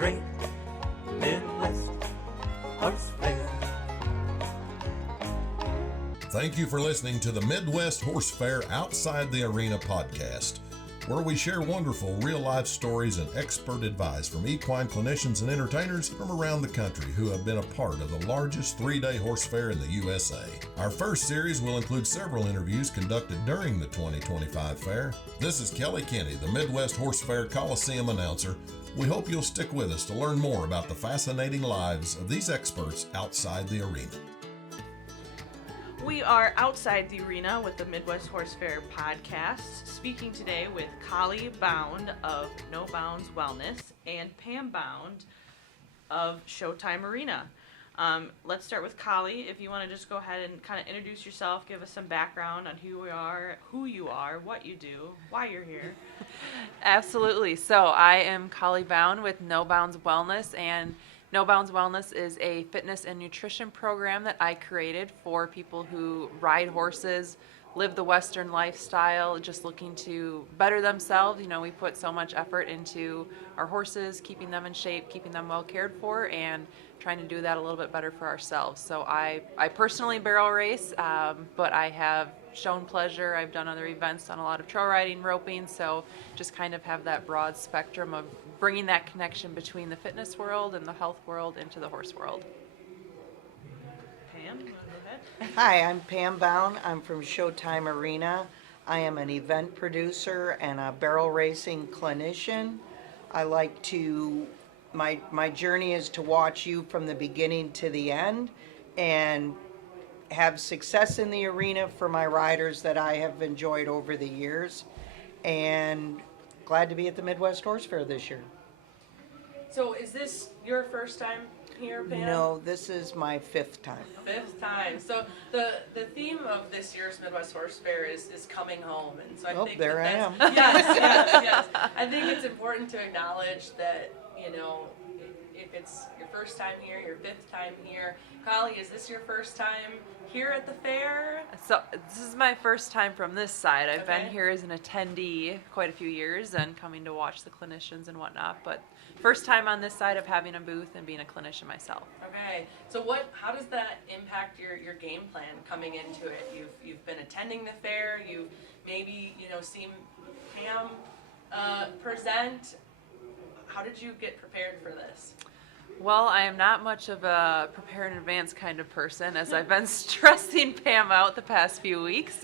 great Midwest Horse Fair. Thank you for listening to the Midwest Horse Fair Outside the Arena podcast, where we share wonderful real-life stories and expert advice from equine clinicians and entertainers from around the country who have been a part of the largest three-day horse fair in the USA. Our first series will include several interviews conducted during the 2025 fair. This is Kelly Kenny, the Midwest Horse Fair Coliseum announcer. We hope you'll stick with us to learn more about the fascinating lives of these experts outside the arena. We are outside the arena with the Midwest Horse Fair podcast, speaking today with Kollie Bound of No Bounds Wellness and Pam Bound of Showtime Arena. Let's start with Kollie. If you want to just go ahead and kind of introduce yourself, give us some background on who you are, what you do, why you're here. Absolutely. So I am Kollie Bound with No Bounds Wellness, and No Bounds Wellness is a fitness and nutrition program that I created for people who ride horses, live the Western lifestyle, just looking to better themselves. You know, we put so much effort into our horses, keeping them in shape, keeping them well cared for, and trying to do that a little bit better for ourselves. So I personally barrel race, but I have shown pleasure. I've done other events, done a lot of trail riding, roping, so just kind of have that broad spectrum of bringing that connection between the fitness world and the health world into the horse world. Pam, you want to go ahead? Hi, I'm Pam Bound. I'm from Showtime Arena. I am an event producer and a barrel racing clinician. I like to, my journey is to watch you from the beginning to the end and have success in the arena for my riders that I have enjoyed over the years. And glad to be at the Midwest Horse Fair this year. So is this your first time here, Pam? No, this is my fifth time. Fifth time. So the theme of this year's Midwest Horse Fair is coming home, and so I think there I that's, am. Yes. I think it's important to acknowledge that, you know, if it's your first time here, your fifth time here. Kollie, is this your first time here at the fair? So this is my first time from this side. I've Okay. been here as an attendee quite a few years and coming to watch the clinicians and whatnot, but first time on this side of having a booth and being a clinician myself. Okay. So how does that impact your game plan coming into it? You've been attending the fair, you've maybe, seen Pam present. How did you get prepared for this? Well, I am not much of a prepare in advance kind of person, as I've been stressing Pam out the past few weeks.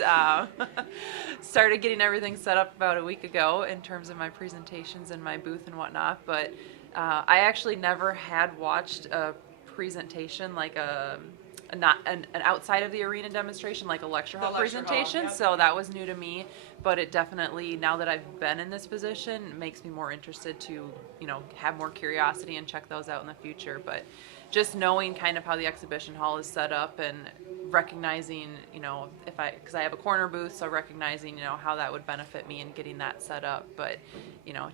Started getting everything set up about a week ago in terms of my presentations and my booth and whatnot, but I actually never had watched a presentation like an outside of the arena demonstration, like a lecture hall presentation. Yep. So that was new to me, but it definitely, now that I've been in this position, makes me more interested to, have more curiosity and check those out in the future. But just knowing kind of how the exhibition hall is set up and recognizing, because I have a corner booth, so recognizing, how that would benefit me and getting that set up. But,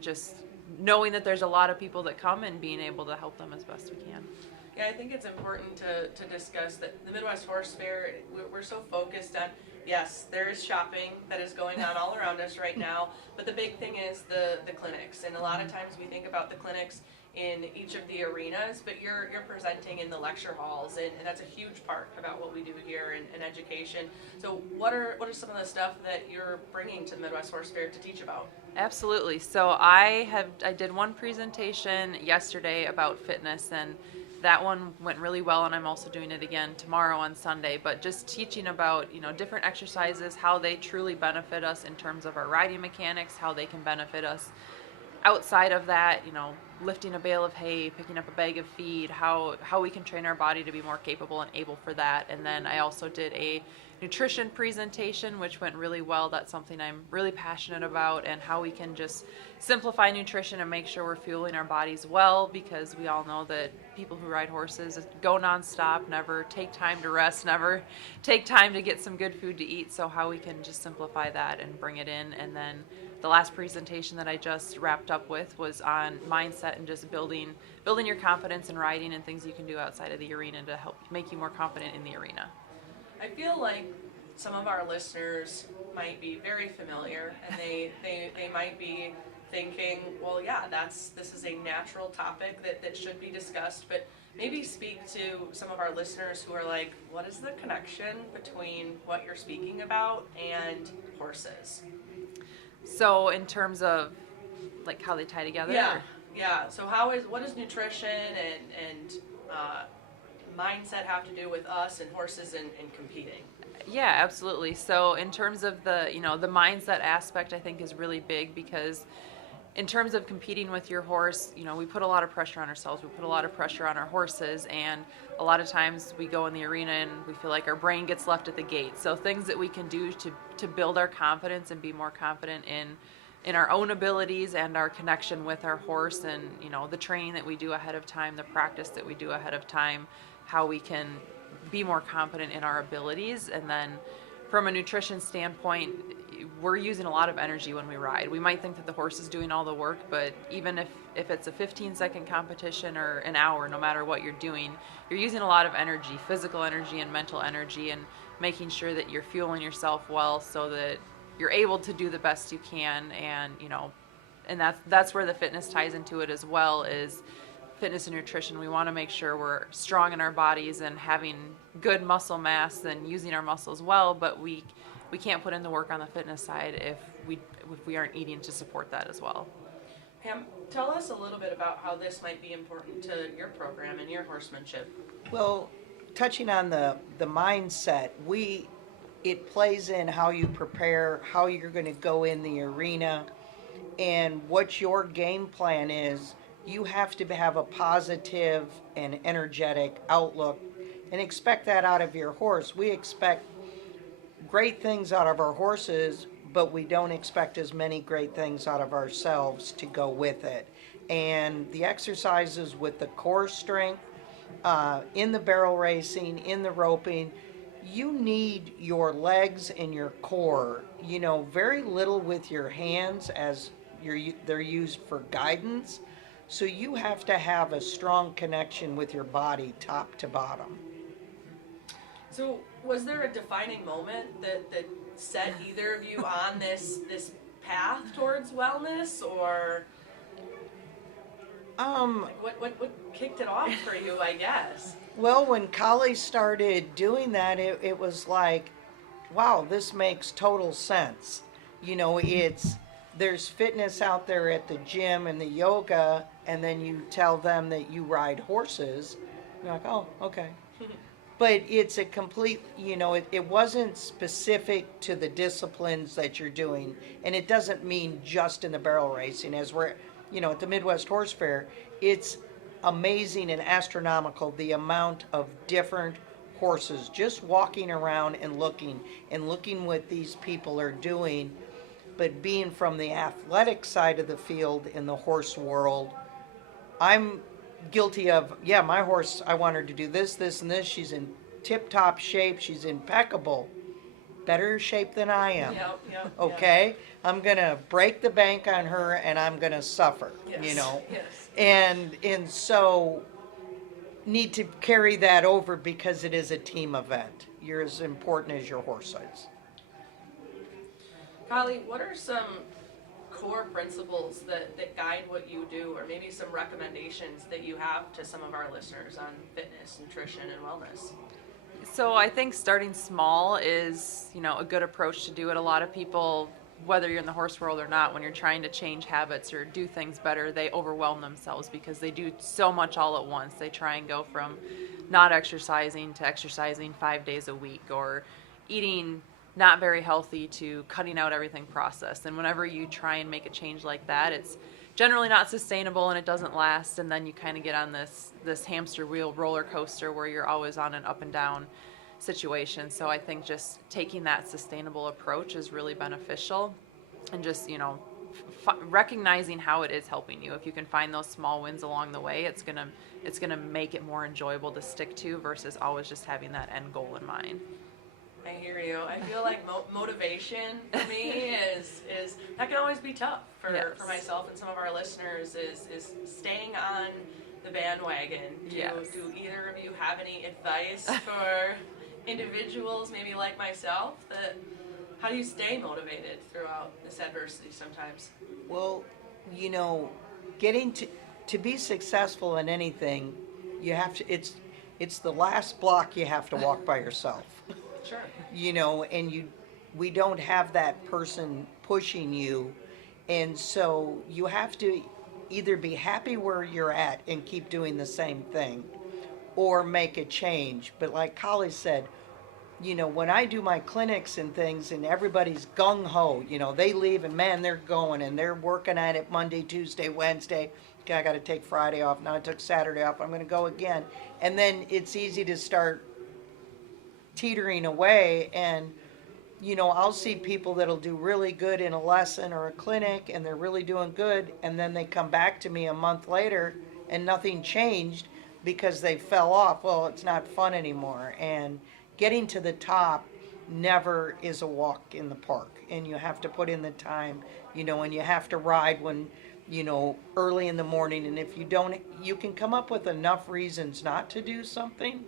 just knowing that there's a lot of people that come and being able to help them as best we can. Yeah, I think it's important to discuss that the Midwest Horse Fair, we're so focused on, yes, there is shopping that is going on all around us right now, but the big thing is the clinics. And a lot of times we think about the clinics in each of the arenas, but you're presenting in the lecture halls, and that's a huge part about what we do here in education. So what are some of the stuff that you're bringing to the Midwest Horse Fair to teach about? Absolutely. So I did one presentation yesterday about fitness, and that one went really well, and I'm also doing it again tomorrow on Sunday, but just teaching about, different exercises, how they truly benefit us in terms of our riding mechanics, how they can benefit us outside of that, lifting a bale of hay, picking up a bag of feed, how we can train our body to be more capable and able for that. And then I also did a nutrition presentation, which went really well. That's something I'm really passionate about, and how we can just simplify nutrition and make sure we're fueling our bodies well, because we all know that people who ride horses go nonstop, never take time to rest, never take time to get some good food to eat. So how we can just simplify that and bring it in. And then the last presentation that I just wrapped up with was on mindset and just building your confidence in riding and things you can do outside of the arena to help make you more confident in the arena. I feel like some of our listeners might be very familiar, and they might be thinking, well, yeah, this is a natural topic that should be discussed, but maybe speak to some of our listeners who are like, what is the connection between what you're speaking about and horses? So in terms of like how they tie together? Yeah, yeah. So what does nutrition and mindset have to do with us and horses and competing? Yeah, absolutely. So in terms of the mindset aspect, I think is really big, because in terms of competing with your horse, we put a lot of pressure on ourselves. We put a lot of pressure on our horses, and a lot of times we go in the arena and we feel like our brain gets left at the gate. So things that we can do to build our confidence and be more confident in our own abilities and our connection with our horse, and the training that we do ahead of time, the practice that we do ahead of time, how we can be more confident in our abilities. And then from a nutrition standpoint, we're using a lot of energy when we ride. We might think that the horse is doing all the work, but even if it's a 15-second competition or an hour, no matter what you're doing, you're using a lot of energy, physical energy and mental energy, and making sure that you're fueling yourself well so that you're able to do the best you can. And that's where the fitness ties into it as well, is fitness and nutrition. We want to make sure we're strong in our bodies and having good muscle mass and using our muscles well, but we can't put in the work on the fitness side if we aren't eating to support that as well. Pam, tell us a little bit about how this might be important to your program and your horsemanship. Well, touching on the mindset, it plays in how you prepare, how you're going to go in the arena, and what your game plan is. You have to have a positive and energetic outlook and expect that out of your horse. We expect great things out of our horses, but we don't expect as many great things out of ourselves to go with it. And the exercises with the core strength, in the barrel racing, in the roping, you need your legs and your core, very little with your hands, as they're used for guidance. So you have to have a strong connection with your body top to bottom. So was there a defining moment that set either of you on this path towards wellness, or what kicked it off for you, I guess? Well, when Kollie started doing that, it was like, wow, this makes total sense. There's fitness out there at the gym and the yoga, and then you tell them that you ride horses. You're like, oh, okay. But it's a complete, it wasn't specific to the disciplines that you're doing. And it doesn't mean just in the barrel racing. As we're, at the Midwest Horse Fair, it's amazing and astronomical the amount of different horses just walking around and looking what these people are doing. But being from the athletic side of the field in the horse world, I'm guilty of, my horse, I want her to do this, and this. She's in tip-top shape. She's impeccable. Better shape than I am. Yep, okay? Yep. I'm going to break the bank on her, and I'm going to suffer, Yes. And so need to carry that over, because it is a team event. You're as important as your horse is. Kollie, what are some core principles that guide what you do, or maybe some recommendations that you have to some of our listeners on fitness, nutrition, and wellness? So I think starting small is, a good approach to do it. A lot of people, whether you're in the horse world or not, when you're trying to change habits or do things better, they overwhelm themselves because they do so much all at once. They try and go from not exercising to exercising 5 days a week, or eating not very healthy to cutting out everything processed. And whenever you try and make a change like that, it's generally not sustainable and it doesn't last. And then you kind of get on this hamster wheel roller coaster where you're always on an up and down situation. So I think just taking that sustainable approach is really beneficial, and just, recognizing how it is helping you. If you can find those small wins along the way, it's gonna make it more enjoyable to stick to, versus always just having that end goal in mind. I hear you. I feel like motivation for me is that can always be tough for myself and some of our listeners, is staying on the bandwagon. Do either of you have any advice for individuals maybe like myself, that how do you stay motivated throughout this adversity sometimes? Well, you know, getting to be successful in anything, you have to, it's the last block you have to walk by yourself. Sure. You know, and we don't have that person pushing you, and so you have to either be happy where you're at and keep doing the same thing, or make a change. But like Kollie said, you know, when I do my clinics and things and everybody's gung-ho, you know, they leave and man, they're going and they're working at it Monday, Tuesday, Wednesday. Okay, I got to take Friday off. Now I took Saturday off. I'm going to go again. And then it's easy to start teetering away. And, you know, I'll see people that'll do really good in a lesson or a clinic and they're really doing good. And then they come back to me a month later and nothing changed because they fell off. Well, it's not fun anymore. And getting to the top never is a walk in the park, and you have to put in the time, you know, and you have to ride when, you know, early in the morning, and if you don't, you can come up with enough reasons not to do something,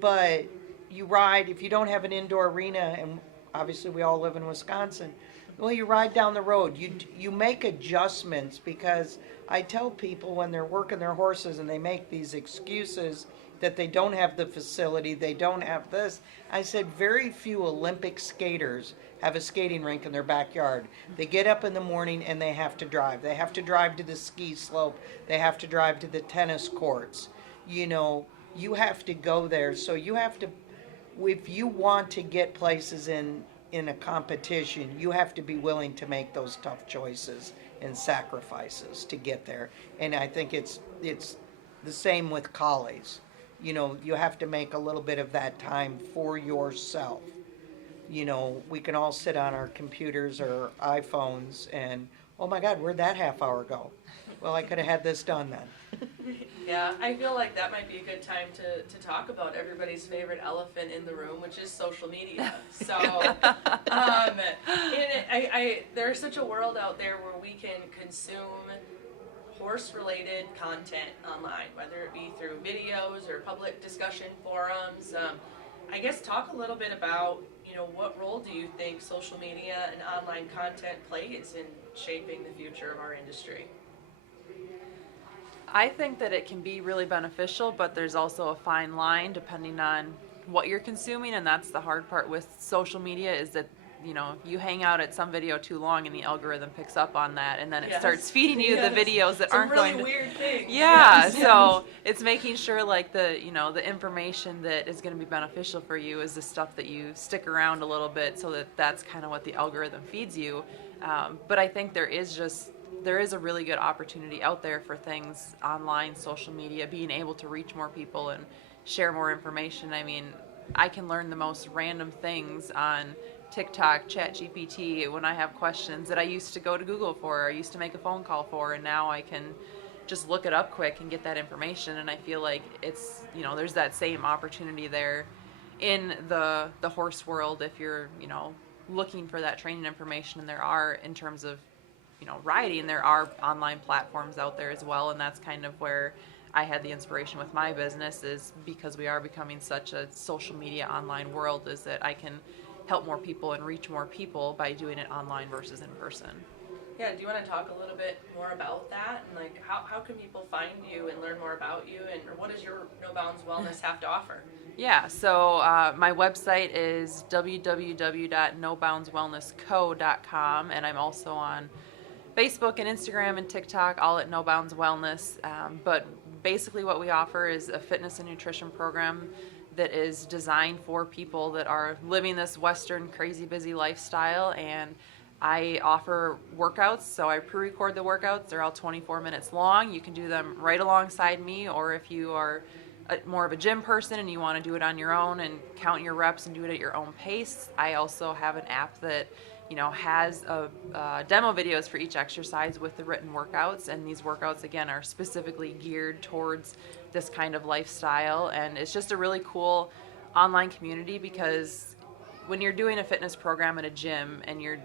but you ride, if you don't have an indoor arena, and obviously we all live in Wisconsin, well, you ride down the road, you make adjustments, because I tell people when they're working their horses and they make these excuses that they don't have the facility, they don't have this. I said very few Olympic skaters have a skating rink in their backyard. They get up in the morning and they have to drive. They have to drive to the ski slope. They have to drive to the tennis courts. You know, you have to go there. So you have to, if you want to get places in a competition, you have to be willing to make those tough choices and sacrifices to get there. And I think it's the same with collies. You know, you have to make a little bit of that time for yourself. You know, we can all sit on our computers or iPhones and, oh my God, where'd that half hour go? Well, I could have had this done then. Yeah, I feel like that might be a good time to talk about everybody's favorite elephant in the room, which is social media. So, there's such a world out there where we can consume horse-related content online, whether it be through videos or public discussion forums. I guess talk a little bit about, you know, what role do you think social media and online content plays in shaping the future of our industry? I think that it can be really beneficial, but there's also a fine line depending on what you're consuming, and that's the hard part with social media, is that, you know, you hang out at some video too long and the algorithm picks up on that, and then it starts feeding you the videos that aren't really going to... weird things. Yeah, so it's making sure like the, you know, the information that is going to be beneficial for you is the stuff that you stick around a little bit, so that that's kind of what the algorithm feeds you. But I think there is a really good opportunity out there for things online, social media, being able to reach more people and share more information. I mean, I can learn the most random things on TikTok, ChatGPT, when I have questions that I used to go to Google for, or I used to make a phone call for, and now I can just look it up quick and get that information. And I feel like it's, you know, there's that same opportunity there in the horse world if you're, you know, looking for that training information. And there are, in terms of, you know, riding, there are online platforms out there as well, and that's kind of where I had the inspiration with my business, is because we are becoming such a social media online world, is that I can help more people and reach more people by doing it online versus in person. Yeah, do you want to talk a little bit more about that, and like how can people find you and learn more about you, and what does your No Bounds Wellness have to offer? Yeah, so my website is www.noboundswellnessco.com, and I'm also on Facebook and Instagram and TikTok, all at No Bounds Wellness. But basically what we offer is a fitness and nutrition program that is designed for people that are living this Western crazy busy lifestyle, and I offer workouts. So I pre-record the workouts. They're all 24 minutes long. You can do them right alongside me, or if you are more of a gym person and you want to do it on your own and count your reps and do it at your own pace, I also have an app that, you know, has demo videos for each exercise with the written workouts, and these workouts again are specifically geared towards this kind of lifestyle. And it's just a really cool online community, because when you're doing a fitness program at a gym and you're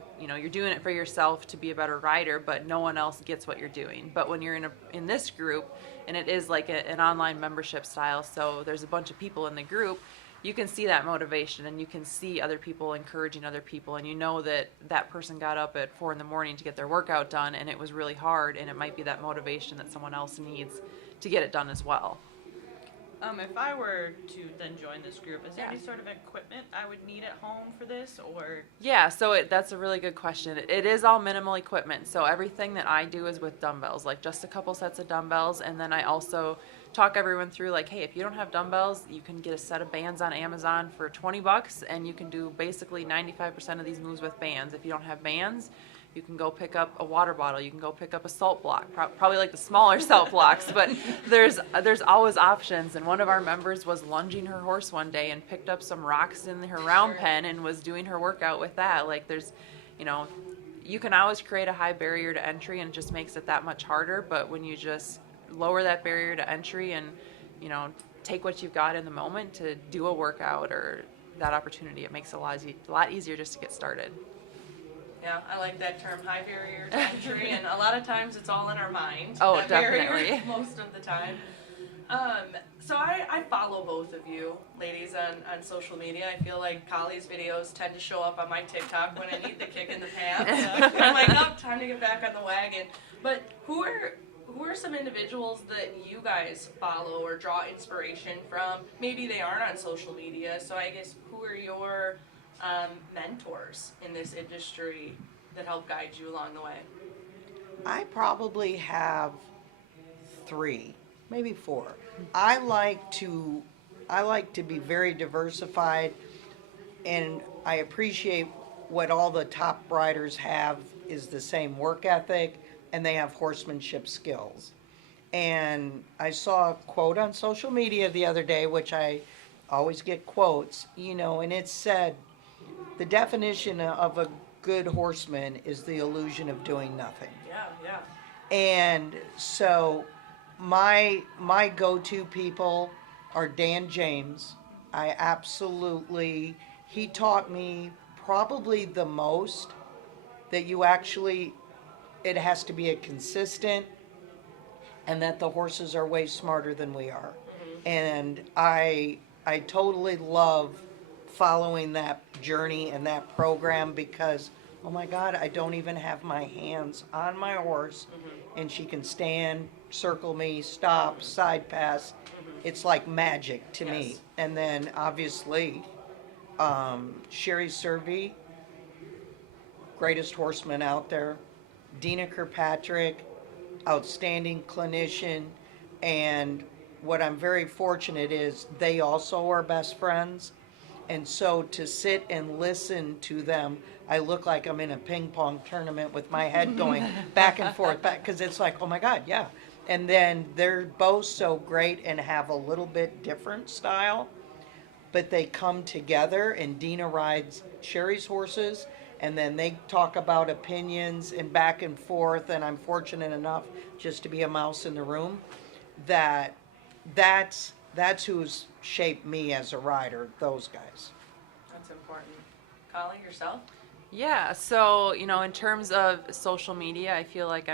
doing it for yourself to be a better rider, but no one else gets what you're doing. But when you're in this group, and it is like an online membership style, so there's a bunch of people in the group, you can see that motivation, and you can see other people encouraging other people, and you know that that person got up at 4 a.m. to get their workout done, and it was really hard, and it might be that motivation that someone else needs to get it done as well. If I were to then join this group, is there Yeah. any sort of equipment I would need at home for this, or? Yeah, so that's a really good question. It is all minimal equipment. So everything that I do is with dumbbells, like just a couple sets of dumbbells. And then I also talk everyone through like, hey, if you don't have dumbbells, you can get a set of bands on Amazon for $20, and you can do basically 95% of these moves with bands. If you don't have bands, you can go pick up a water bottle. You can go pick up a salt block, probably like the smaller salt blocks, but there's always options. And one of our members was lunging her horse one day and picked up some rocks in her round pen and was doing her workout with that. Like there's, you can always create a high barrier to entry, and it just makes it that much harder. But when you just lower that barrier to entry and, take what you've got in the moment to do a workout or that opportunity, it makes it a lot easier just to get started. Yeah, I like that term, high barrier to entry, and a lot of times it's all in our mind. Oh, that definitely. Barrier, most of the time. So I follow both of you ladies on social media. I feel like Kollie's videos tend to show up on my TikTok when I need the kick in the pants. I'm like, oh, time to get back on the wagon. But who are some individuals that you guys follow or draw inspiration from? Maybe they aren't on social media, so I guess who are your mentors in this industry that help guide you along the way? I probably have 3, maybe 4. I like to be very diversified, and I appreciate what all the top riders have is the same work ethic, and they have horsemanship skills. And I saw a quote on social media the other day, which I always get quotes, and it said, the definition of a good horseman is the illusion of doing nothing. Yeah. And so my go-to people are Dan James. He taught me probably the most that it has to be a consistent, and that the horses are way smarter than we are. Mm-hmm. And I totally love following that journey and that program because, oh my God, I don't even have my hands on my horse, and she can stand, circle me, stop, side pass. It's like magic to me. And then obviously, Sherry Servey, greatest horseman out there. Dina Kirkpatrick, outstanding clinician. And what I'm very fortunate is they also are best friends. And so to sit and listen to them, I look like I'm in a ping pong tournament with my head going back and forth, because it's like, oh my God, yeah. And then they're both so great and have a little bit different style, but they come together, and Dina rides Sherry's horses, and then they talk about opinions and back and forth, and I'm fortunate enough just to be a mouse in the room. That's who's shaped me as a rider, those guys. That's important. Kollie, yourself? Yeah, so, in terms of social media, I feel like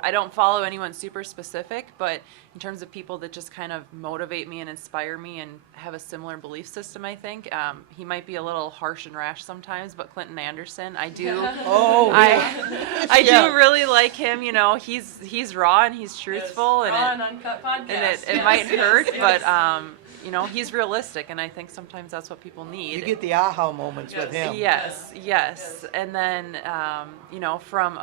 I don't follow anyone super specific, but in terms of people that just kind of motivate me and inspire me and have a similar belief system, I think, he might be a little harsh and rash sometimes, but Clinton Anderson, I do. I do really like him, he's raw and he's truthful. Yes, raw and uncut podcast. And it might hurt, but, he's realistic, and I think sometimes that's what people need. You get the aha moments with him. Yes. And then, from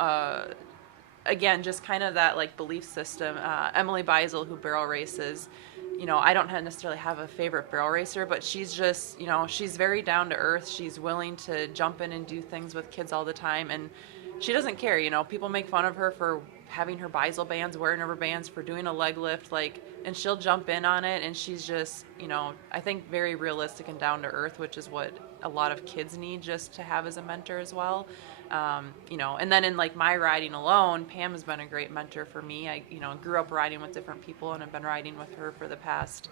again, just kind of that like belief system. Emily Beisel, who barrel races, I don't necessarily have a favorite barrel racer, but she's just, she's very down to earth. She's willing to jump in and do things with kids all the time, and she doesn't care. People make fun of her for having her Beisel bands, wearing rubber bands, for doing a leg lift, and she'll jump in on it, and she's just, I think very realistic and down to earth, which is what a lot of kids need just to have as a mentor as well. And then in like my riding alone, Pam has been a great mentor for me. I, grew up riding with different people, and I've been riding with her for the past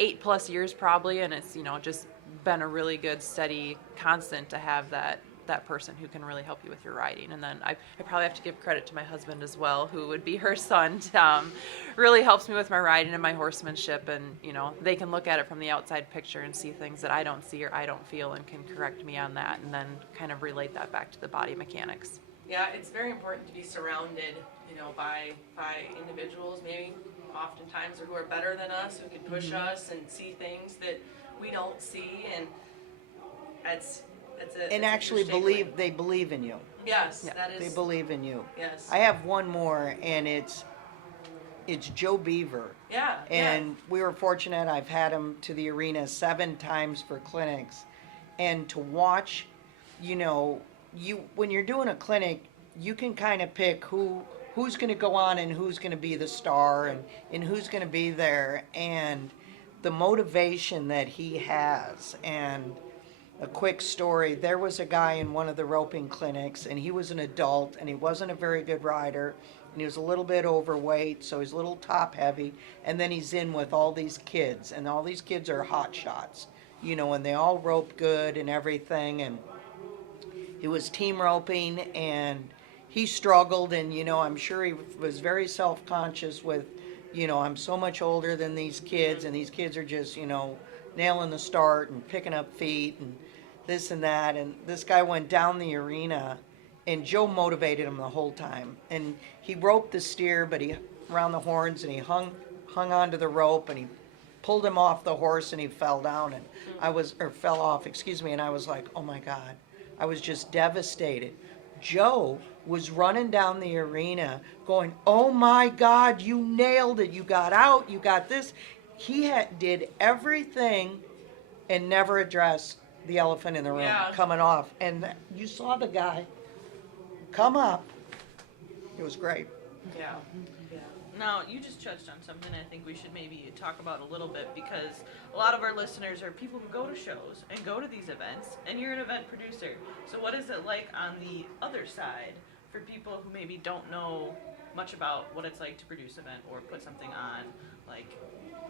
8+ years probably, and it's, just been a really good, steady constant to have that that person who can really help you with your riding. And then I probably have to give credit to my husband as well, who would be her son. Really helps me with my riding and my horsemanship, and they can look at it from the outside picture and see things that I don't see or I don't feel, and can correct me on that, and then kind of relate that back to the body mechanics. Yeah, it's very important to be surrounded, by individuals, maybe oftentimes who are better than us, who can push us and see things that we don't see, and And actually they believe in you. Yes, Yeah. that is. They believe in you. Yes. I have one more, and it's Joe Beaver. Yeah. And we were fortunate. I've had him to the arena 7 times for clinics, and to watch, when you're doing a clinic, you can kind of pick who's going to go on and who's going to be the star, and who's going to be there, and the motivation that he has. And a quick story, there was a guy in one of the roping clinics, and he was an adult, and he wasn't a very good rider, and he was a little bit overweight, so he's a little top heavy, and then he's in with all these kids, and all these kids are hot shots, and they all rope good and everything, and he was team roping, and he struggled, and I'm sure he was very self-conscious with, I'm so much older than these kids, and these kids are just, nailing the start and picking up feet and this and that. And this guy went down the arena, and Joe motivated him the whole time. And he roped the steer, but he around the horns, and he hung onto the rope, and he pulled him off the horse, and he fell down, and fell off, and I was like, oh my God. I was just devastated. Joe was running down the arena going, oh my God, you nailed it. You got out, you got this. He did everything and never addressed the elephant in the room. Yeah. Coming off. And you saw the guy come up. It was great. Yeah. Yeah. Now, you just touched on something I think we should maybe talk about a little bit, because a lot of our listeners are people who go to shows and go to these events, and you're an event producer. So what is it like on the other side for people who maybe don't know much about what it's like to produce an event or put something on, like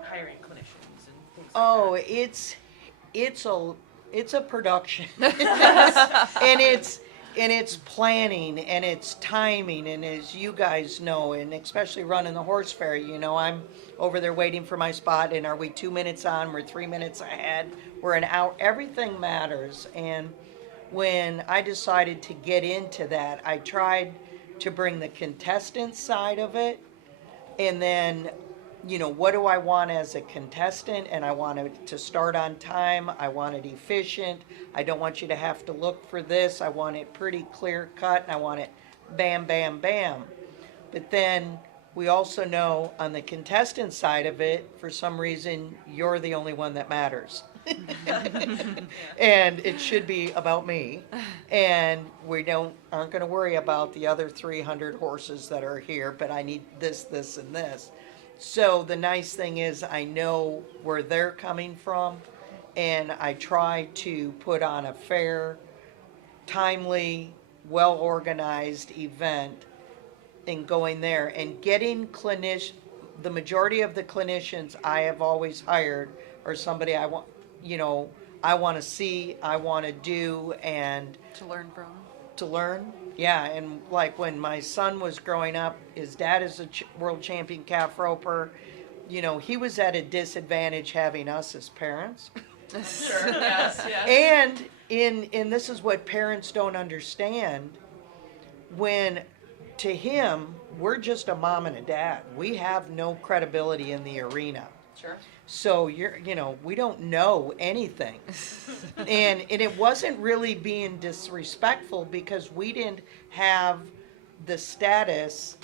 hiring clinicians and things like that? It's a production. and it's planning, and it's timing, and as you guys know, and especially running the horse fair, I'm over there waiting for my spot, and are we 2 minutes on, we're 3 minutes ahead, we're an hour, everything matters. And when I decided to get into that, I tried to bring the contestant side of it, and then what do I want as a contestant? And I want it to start on time. I want it efficient. I don't want you to have to look for this. I want it pretty clear cut, and I want it bam, bam, bam. But then we also know on the contestant side of it, for some reason, you're the only one that matters. And it should be about me. And we aren't going to worry about the other 300 horses that are here, but I need this, this, and this. So the nice thing is I know where they're coming from, and I try to put on a fair, timely, well-organized event in going there and getting the majority of the clinicians I have always hired are somebody I want to see, I want to do, and To learn from. to learn. Yeah, and like when my son was growing up, his dad is a world champion calf roper. He was at a disadvantage having us as parents. Sure. Yes. Yes. And this is what parents don't understand. When to him, we're just a mom and a dad. We have no credibility in the arena. Sure. So we don't know anything. And it wasn't really being disrespectful, because we didn't have the status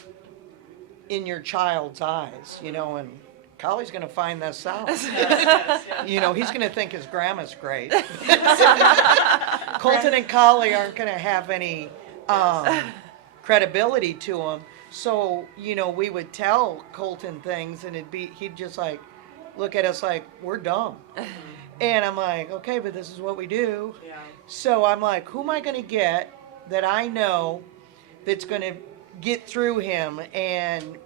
in your child's eyes, and Collie's going to find this out. Yes. He's going to think his grandma's great. Colton and Collie aren't going to have any credibility to him. So, we would tell Colton things, and he'd just like, look at us like we're dumb. And I'm like, okay, but this is what we do. Yeah. So I'm like, who am I going to get that I know that's going to get through him? And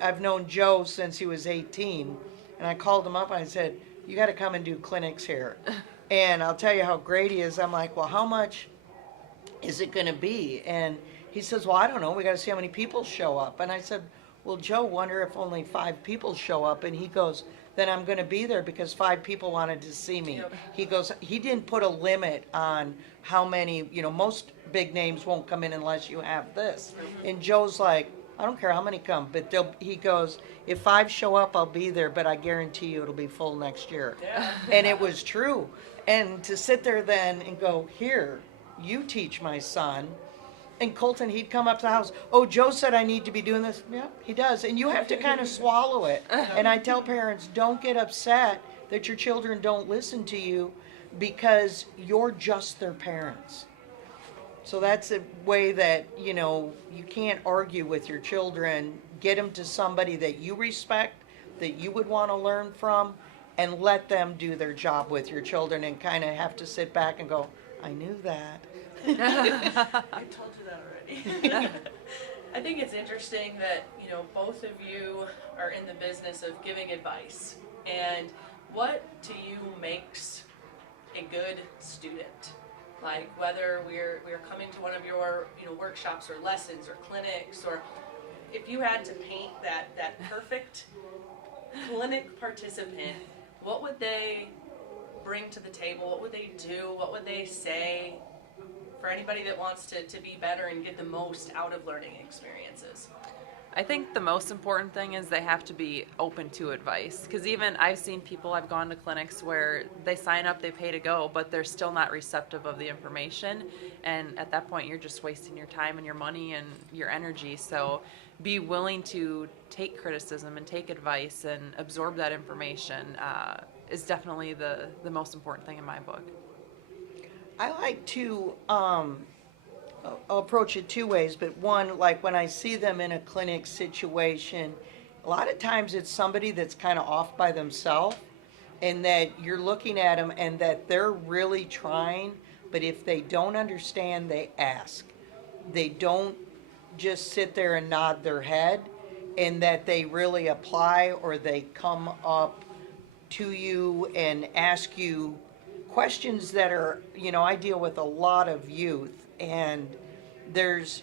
I've known Joe since he was 18, and I called him up and I said, you got to come and do clinics here. And I'll tell you how great he is. I'm like, well, how much is it going to be? And he says, well, I don't know. We got to see how many people show up. And I said, well, Joe, wonder if only 5 people show up. And he goes, then I'm going to be there because 5 people wanted to see me. Yep. He goes, he didn't put a limit on how many, most big names won't come in unless you have this. And Joe's like, I don't care how many come, but he goes, if 5 show up, I'll be there, but I guarantee you it'll be full next year. Yeah. And it was true. And to sit there then and go, here, you teach my son. And Colton, he'd come up to the house, oh, Joe said I need to be doing this. Yeah, he does. And you have to kind of swallow it. And I tell parents, don't get upset that your children don't listen to you because you're just their parents. So that's a way that, you can't argue with your children. Get them to somebody that you respect, that you would want to learn from, and let them do their job with your children and kind of have to sit back and go, I knew that. I told you that already. I think it's interesting that, both of you are in the business of giving advice. And what to you makes a good student? Like whether we're coming to one of your, workshops or lessons or clinics, or if you had to paint that perfect clinic participant, what would they bring to the table? What would they do? What would they say? For anybody that wants to be better and get the most out of learning experiences. I think the most important thing is they have to be open to advice, because even I've seen people, I've gone to clinics where they sign up, they pay to go, but they're still not receptive of the information, and at that point you're just wasting your time and your money and your energy. So be willing to take criticism and take advice and absorb that information is definitely the most important thing in my book. I like to I'll approach it 2 ways, but one, like when I see them in a clinic situation, a lot of times it's somebody that's kind of off by themselves, and that you're looking at them and that they're really trying, but if they don't understand, they ask. They don't just sit there and nod their head, and that they really apply, or they come up to you and ask you questions that are, I deal with a lot of youth, and there's,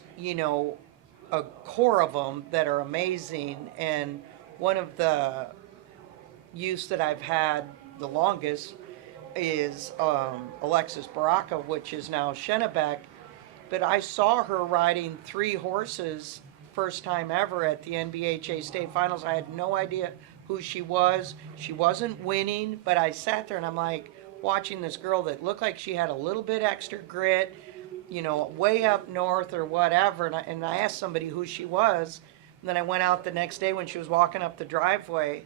a core of them that are amazing. And one of the youths that I've had the longest is Alexis Baraka, which is now Shennebeck. But I saw her riding 3 horses first time ever at the NBHA state finals. I had no idea who she was. She wasn't winning, but I sat there and I'm like, watching this girl that looked like she had a little bit extra grit, way up north or whatever, and I asked somebody who she was, and then I went out the next day when she was walking up the driveway,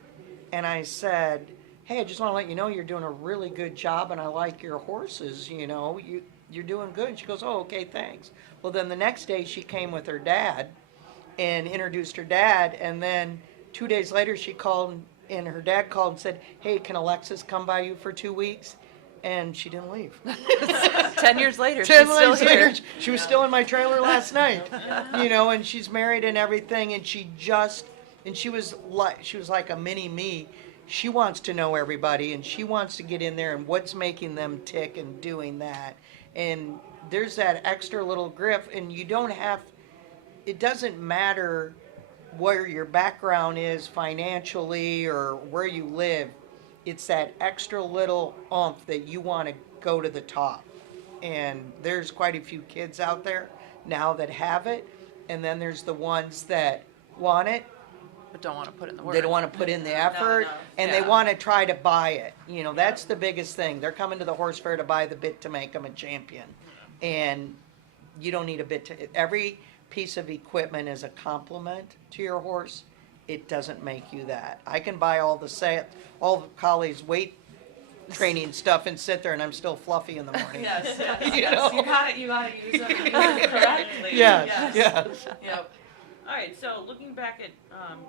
and I said, hey, I just want to let you know you're doing a really good job, and I like your horses, you're doing good. And she goes, oh, okay, thanks. Well, then the next day she came with her dad and introduced her dad, and then 2 days later she called, and her dad called and said, hey, can Alexis come by you for 2 weeks? And she didn't leave. 10 years later, 10 she's still years here. later, she was still in my trailer last night. And she's married and everything, and she was like a mini me. She wants to know everybody, and she wants to get in there and what's making them tick and doing that. And there's that extra little grip, and it doesn't matter where your background is financially or where you live. It's that extra little oomph that you want to go to the top. And there's quite a few kids out there now that have it, and then there's the ones that want it But don't want to put in the work. they don't want to put in the effort, and they Yeah. want to try to buy it. That's the biggest thing. They're coming to the horse fair to buy the bit to make them a champion. And you don't need a bit every piece of equipment is a compliment to your horse. It doesn't make you that. I can buy all the Collie's weight training stuff and sit there and I'm still fluffy in the morning. Yes, You yes. know? You gotta use it correctly. Yes, yes. Yep. All right, so looking back at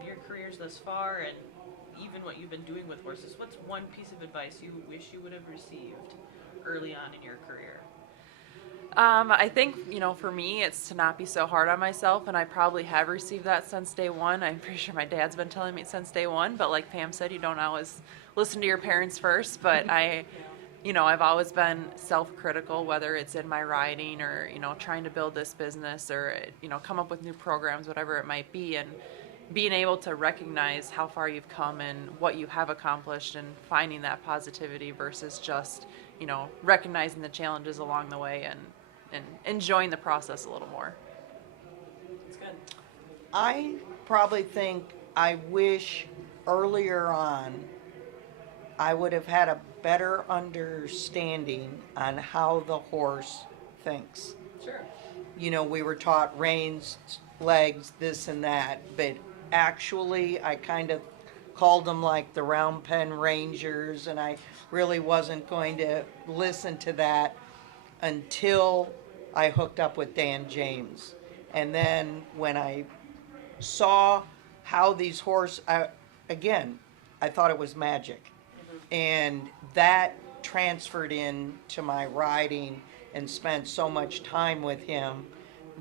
your careers thus far and even what you've been doing with horses, what's one piece of advice you wish you would have received early on in your career? I think, for me, it's to not be so hard on myself, and I probably have received that since day one. I'm pretty sure my dad's been telling me it since day one, but like Pam said, you don't always listen to your parents first, but I I've always been self-critical, whether it's in my riding or, trying to build this business or, come up with new programs, whatever it might be. And being able to recognize how far you've come and what you have accomplished and finding that positivity versus just, recognizing the challenges along the way and enjoying the process a little more. It's good. I probably think I wish earlier on I would have had a better understanding on how the horse thinks. Sure. We were taught reins, legs, this and that, but actually I kind of called them like the round pen rangers, and I really wasn't going to listen to that until I hooked up with Dan James. And then when I saw how these horses, again, I thought it was magic. And that transferred into my riding and spent so much time with him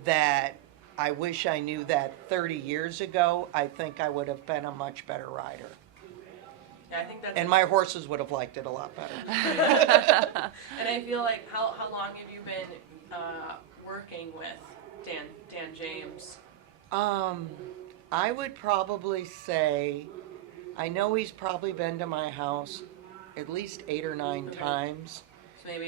that I wish I knew that 30 years ago. I think I would have been a much better rider. Yeah, I think that's. And my horses would have liked it a lot better. And I feel like, how long have you been working with Dan James? I would probably say, I know he's probably been to my house at least 8 or 9 times. So maybe.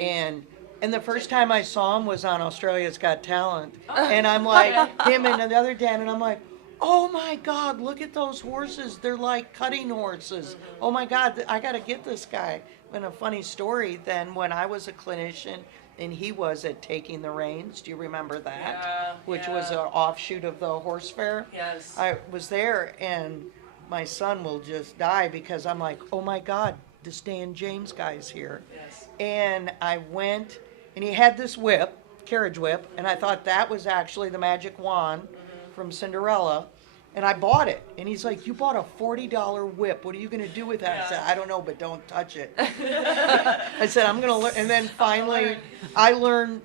And the first time I saw him was on Australia's Got Talent. And I'm like, him and the other Dan, and I'm like, oh my God, look at those horses. They're like cutting horses. Oh my God, I got to get this guy. And a funny story, then when I was a clinician and he was at Taking the Reins, do you remember that? Yeah, Which yeah. was an offshoot of the horse fair. Yes. I was there, and my son will just die because I'm like, oh my God, this Dan James guy's here. Yes. And I went, and he had this whip, carriage whip, and I thought that was actually the magic wand from Cinderella. And I bought it. And he's like, you bought a $40 whip. What are you going to do with that? I said, I don't know, but don't touch it. I said, I'm going to learn. And then finally, I learned,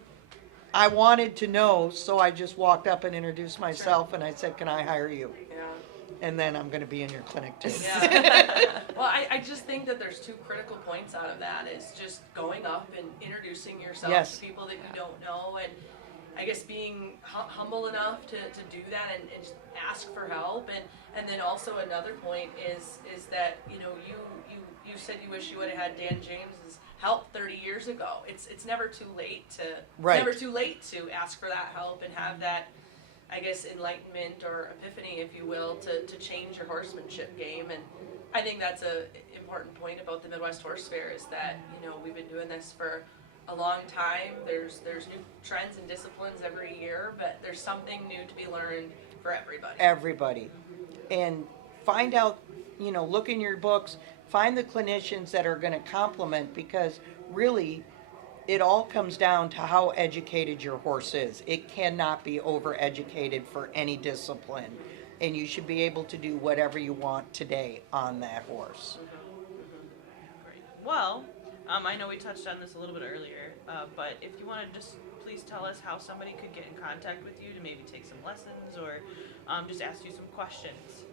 I wanted to know, so I just walked up and introduced myself, and I said, can I hire you? Yeah. And then I'm going to be in your clinic too. Yeah. Well, I just think that there's 2 critical points out of that, is just going up and introducing yourself Yes. to people that you don't know, and I guess being humble enough to do that and just ask for help. And then also another point is that, you said you wish you would have had Dan James's help 30 years ago. It's never too late to Right. never too late to ask for that help and have that, I guess, enlightenment or epiphany, if you will, to change your horsemanship game. And I think that's a important point about the Midwest Horse Fair, is that, we've been doing this for a long time. There's new trends and disciplines every year, but there's something new to be learned for everybody. Everybody. And find out, look in your books, find the clinicians that are going to complement, because really it all comes down to how educated your horse is. It cannot be overeducated for any discipline. And you should be able to do whatever you want today on that horse. Great. Well, I know we touched on this a little bit earlier, but if you want to just please tell us how somebody could get in contact with you to maybe take some lessons or just ask you some questions.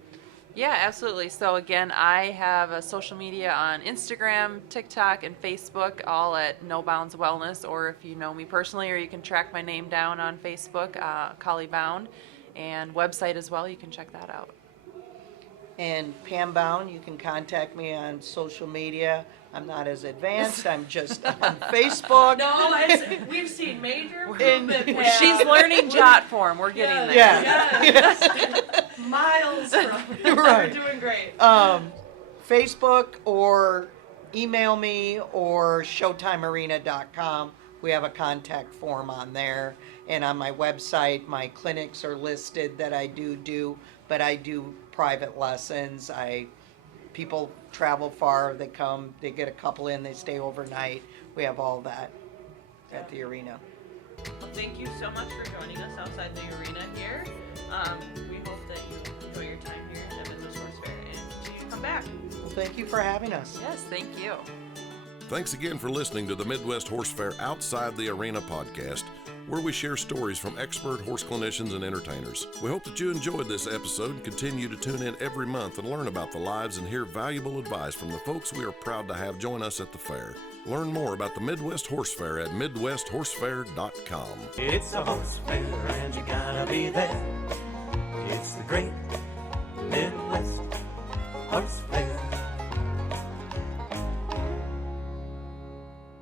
Yeah, absolutely. So again, I have a social media on Instagram, TikTok, and Facebook, all at No Bounds Wellness. Or if you know me personally, or you can track my name down on Facebook, Kollie Bound, and website as well. You can check that out. And Pam Bound, you can contact me on social media. I'm not as advanced. I'm just on Facebook. No, we've seen major improvement. She's learning jot form. We're getting there. Yeah. Yes. Miles from Right. We're doing great. Facebook, or email me, or showtimearena.com. We have a contact form on there. And on my website, my clinics are listed that I do, but I do private lessons. People travel far, they come, they get a couple in, they stay overnight. We have all that at the arena. Well, thank you so much for joining us outside the arena here. We hope that you enjoy your time here at the Midwest Horse Fair and continue to come back. Well, thank you for having us. Yes, thank you. Thanks again for listening to the Midwest Horse Fair Outside the Arena podcast, where we share stories from expert horse clinicians and entertainers. We hope that you enjoyed this episode and continue to tune in every month and learn about the lives and hear valuable advice from the folks we are proud to have join us at the fair. Learn more about the Midwest Horse Fair at midwesthorsefair.com. It's a horse fair and you gotta be there. It's the great Midwest Horse Fair.